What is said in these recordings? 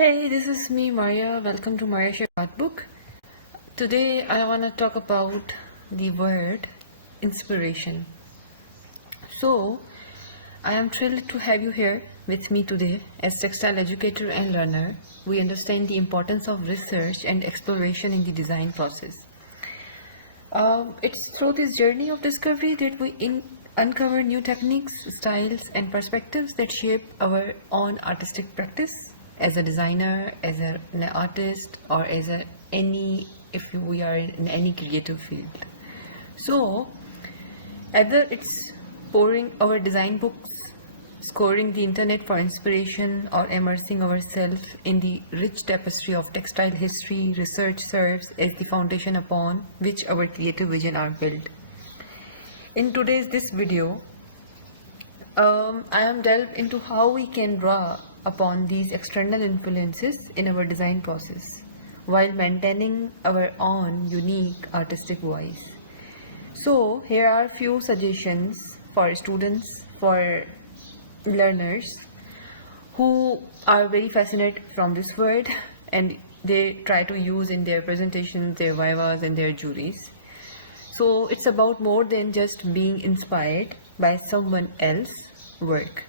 Hey, this is me, Maria. Welcome to Maria's Art Book. Today, I want to talk about the word inspiration. So, I am thrilled to have you here with me today. As textile educator and learner, we understand the importance of research and exploration in the design process. It's through this journey of discovery that we uncover new techniques, styles, and perspectives that shape our own artistic practice as a designer, as an artist, or if we are in any creative field. So, either it's pouring our design books, scoring the internet for inspiration, or immersing ourselves in the rich tapestry of textile history, research serves as the foundation upon which our creative vision are built. In this video, I am delved into how we can draw upon these external influences in our design process while maintaining our own unique artistic voice. So here are a few suggestions for students, for learners who are very fascinated from this word and they try to use in their presentations, their vivas and their juries. So it's about more than just being inspired by someone else's work.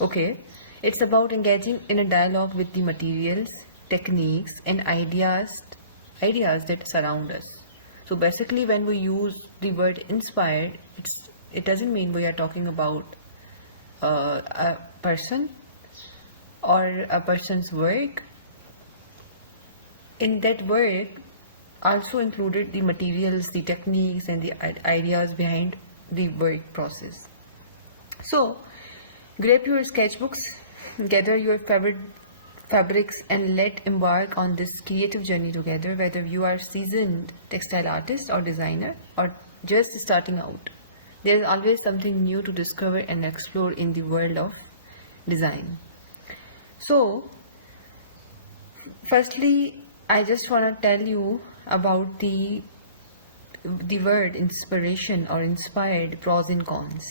Okay, it's about engaging in a dialogue with the materials, techniques and ideas that surround us. So basically when we use the word inspired, it doesn't mean we are talking about a person or a person's work. In that work also included the materials, the techniques and the ideas behind the work process. So grab your sketchbooks, gather your fabrics and let's embark on this creative journey together, whether you are a seasoned textile artist or designer or just starting out. There is always something new to discover and explore in the world of design. So firstly, I just want to tell you about the word inspiration or inspired, pros and cons.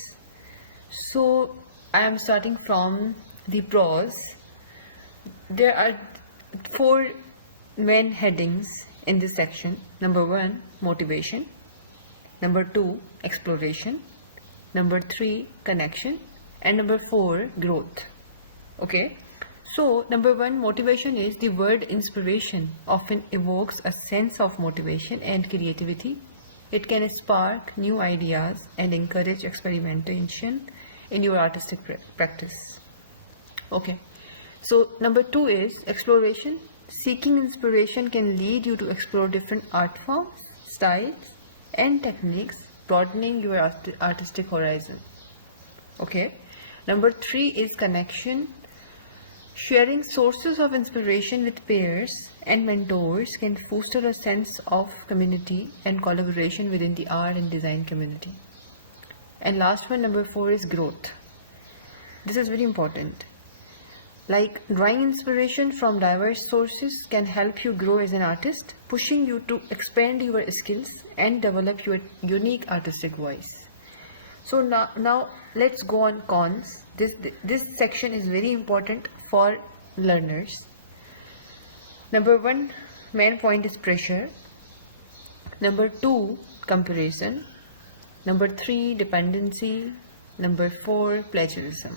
So I am starting from the pros. There are 4 main headings in this section. Number 1, motivation. Number 2, exploration. Number 3, connection. And number 4, growth. Okay. So number 1, motivation is the word inspiration often evokes a sense of motivation and creativity. It can spark new ideas and encourage experimentation in your artistic practice. Okay. So number 2 is exploration. Seeking inspiration can lead you to explore different art forms, styles and techniques, broadening your artistic horizon. Okay. Number 3 is connection. Sharing sources of inspiration with peers and mentors can foster a sense of community and collaboration within the art and design community. And last one, number 4 is growth. This is very important. Like drawing inspiration from diverse sources can help you grow as an artist, pushing you to expand your skills and develop your unique artistic voice. So now let's go on cons. This section is very important for learners. Number 1, main point is pressure. Number 2, comparison. Number 3, dependency. Number 4, plagiarism.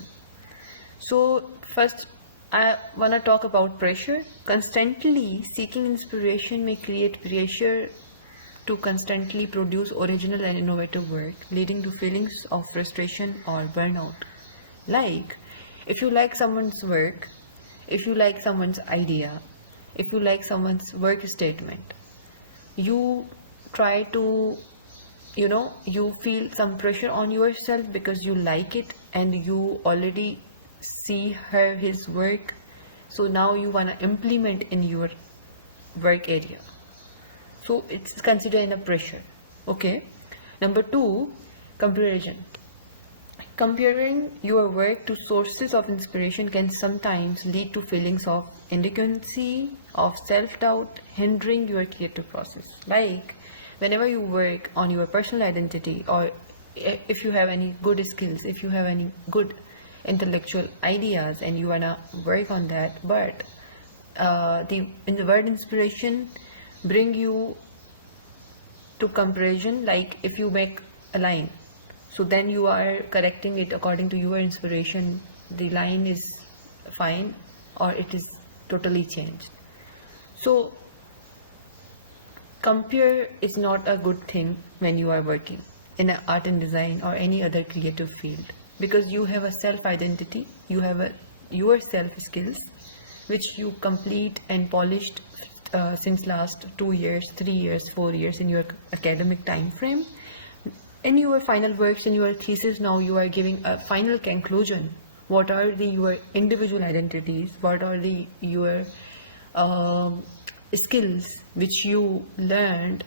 So first I want to talk about pressure. Constantly seeking inspiration may create pressure to constantly produce original and innovative work, leading to feelings of frustration or burnout. Like, if you like someone's work, if you like someone's idea, if you like someone's work statement, you try to, you feel some pressure on yourself because you like it and you already see his work. So now you want to implement in your work area. So it's considered in a pressure. Okay. Number 2, comparison. Comparing your work to sources of inspiration can sometimes lead to feelings of inadequacy, of self-doubt, hindering your creative process. Like whenever you work on your personal identity, or if you have any good skills, if you have any good intellectual ideas and you wanna work on that, but in the word inspiration bring you to comparison. Like if you make a line, so then you are correcting it according to your inspiration. The line is fine or it is totally changed. So compare is not a good thing when you are working in an art and design or any other creative field, because you have a self identity, you have your self skills which you complete and polished since last 2 years, 3 years, 4 years in your academic time frame. In your final works, in your thesis, now you are giving a final conclusion. What are your individual identities? What are your skills which you learned,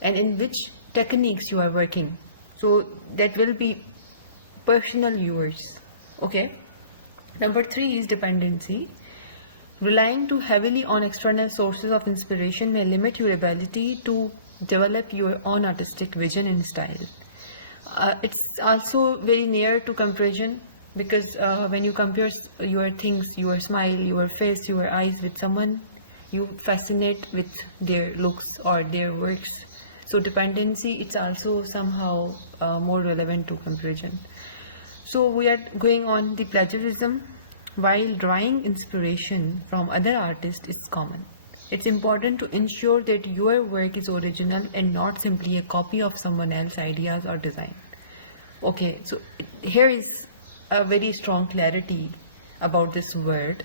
and in which techniques you are working? So that will be personal yours. Okay. Number 3 is dependency. Relying too heavily on external sources of inspiration may limit your ability to develop your own artistic vision and style. It's also very near to comparison, because when you compare your things, your smile, your face, your eyes with someone, you fascinate with their looks or their works. So dependency, it's also somehow more relevant to comparison. So we are going on the plagiarism. While drawing inspiration from other artists is common, it's important to ensure that your work is original and not simply a copy of someone else's ideas or design. Okay, so here is a very strong clarity about this word.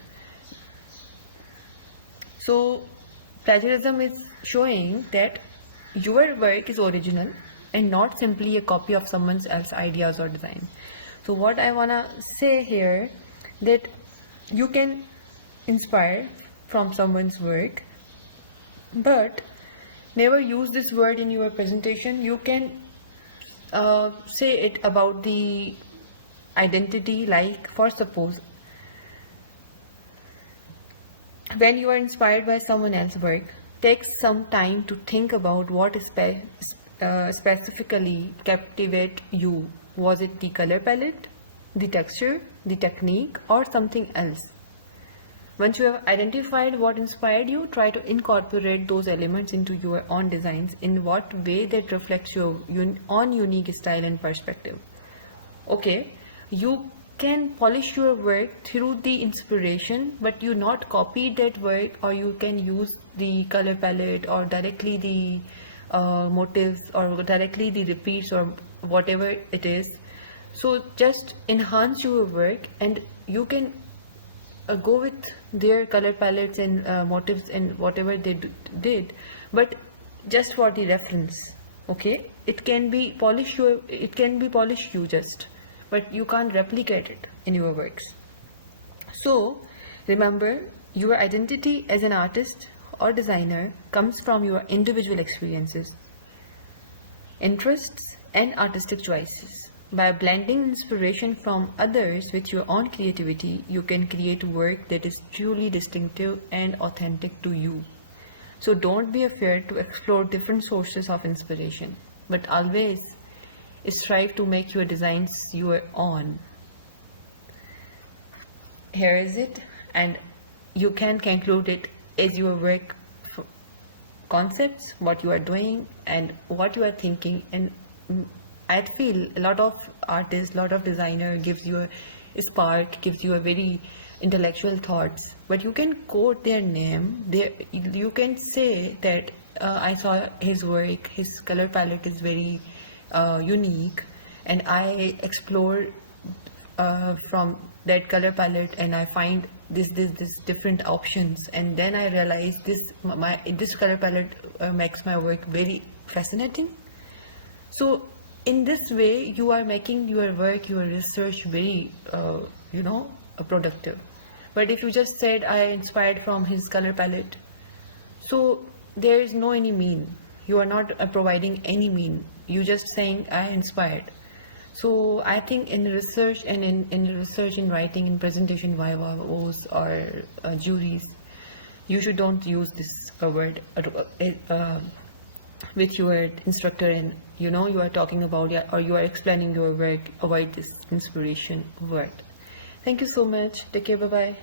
So plagiarism is showing that your work is original and not simply a copy of someone else's ideas or design. So what I wanna say here, that you can inspire from someone's work, but never use this word in your presentation. You can say it about the identity, like for suppose, when you are inspired by someone else's work, take some time to think about what specifically captivate you. Was it the color palette, the texture, the technique, or something else? Once you have identified what inspired you, try to incorporate those elements into your own designs in what way that reflects your own unique style and perspective. Okay, you can polish your work through the inspiration, but you not copy that work, or you can use the color palette or directly the motifs or directly the repeats or whatever it is. So just enhance your work, and you can go with their color palettes and motifs and whatever they did, but just for the reference. Okay, it can be polish you just, but you can't replicate it in your works. So remember, your identity as an artist or designer comes from your individual experiences, interests, and artistic choices. By blending inspiration from others with your own creativity, you can create work that is truly distinctive and authentic to you. So don't be afraid to explore different sources of inspiration, but always strive to make your designs your own. Here is it, and you can conclude it as your work concepts, what you are doing and what you are thinking. And I feel a lot of artists, a lot of designer gives you a spark, gives you a very intellectual thoughts, but you can quote their name. You can say that I saw his work, his color palette is very unique, and I explore from that color palette, and I find this different options, and then I realize this color palette makes my work very fascinating. So in this way, you are making your work, your research very, productive. But if you just said, I inspired from his color palette, so there is no any mean. You are not providing any mean. You just saying, I inspired. So I think in research and in research, in writing, in presentation, vivas or juries, you should don't use this word with your instructor, and you are talking about or you are explaining your work. Avoid this inspiration word. Thank you so much. Take care. Bye bye.